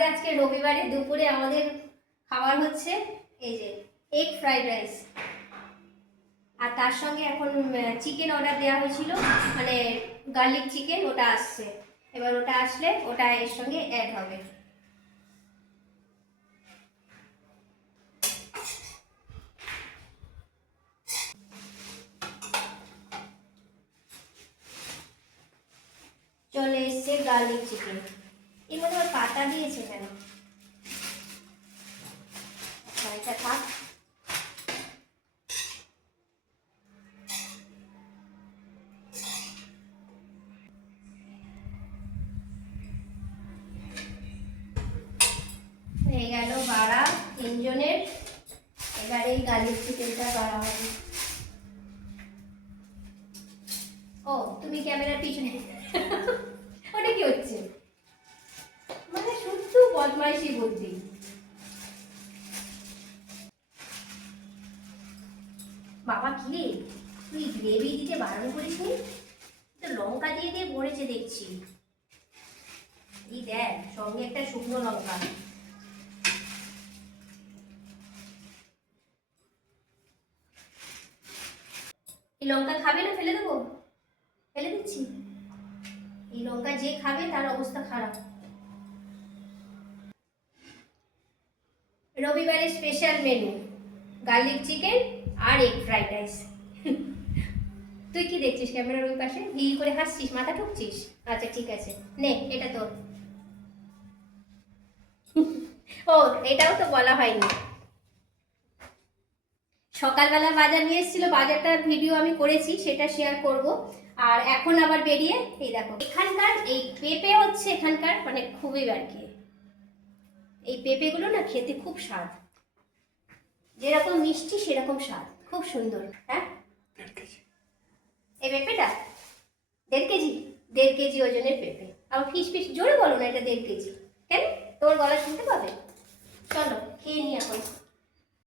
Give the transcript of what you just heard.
আমাদের আজকে রবিবারে দুপুরে আমাদের খাবার হচ্ছে এই যে এগ ফ্রাইড রাইস, আর তার সঙ্গে এখন চিকেন অর্ডার দেওয়া হয়েছিল, মানে গার্লিক চিকেন, ওটা আসছে। এবার ওটা আসলে ওটা এর সঙ্গে অ্যাড হবে। চলে এসছে গার্লিক চিকেন। এর মধ্যে আবার পাতা দিয়েছে কেন? এটা থাক। হয়ে গেল বাড়া তিনজনের। এবার এই গার্লিক চিকেনটা করা হবে। ও তুমি ক্যামেরার পিছনে ওটা কি হচ্ছে? মানে শুদ্ধ বদমাইশি বুদ্ধি। বাবা কি রে, তুই গ্রেভি দিতে বারণ করিস নি? তো লঙ্কা দিয়ে দিয়ে ভরেছে দেখছি। এই দেখ সঙ্গে একটা শুকনো লঙ্কা। এই লঙ্কা খাবে না, ফেলে দেবো? ফেলে দিচ্ছি। এই লঙ্কা যে খাবে তার অবস্থা খারাপ। রবিবারের স্পেশাল মেনু গার্লিক চিকেন আর এগ ফ্রাইড রাইস। তুই কি দেখছিস ক্যামেরার ওই পাশে? হি করে হাসছিস, মাথা ঠুকছিস? আচ্ছা ঠিক আছে, নে এটা তোর। ও এটাও তো বলা হয়নি, সকালবেলা বাজার নিয়ে এসেছিল, বাজারটার ভিডিও আমি করেছি, সেটা শেয়ার করব। আর এখন আবার বেরিয়ে এই দেখো এখানকার এই পেঁপে হচ্ছে এখানকার মানে খুবই আর কি, এই পেঁপেগুলো না খেতে খুব স্বাদ, যেরকম মিষ্টি সেরকম স্বাদ, খুব সুন্দর। হ্যাঁ এই পেঁপেটা 1.5 কেজি, 1.5 কেজি ওজনের পেঁপে। আবার ফিস ফিস জোরে বলো না, এটা 1.5 কেজি। কেন? তোমার গলা শুনতে পাবে? চলো খেয়ে নি এখন।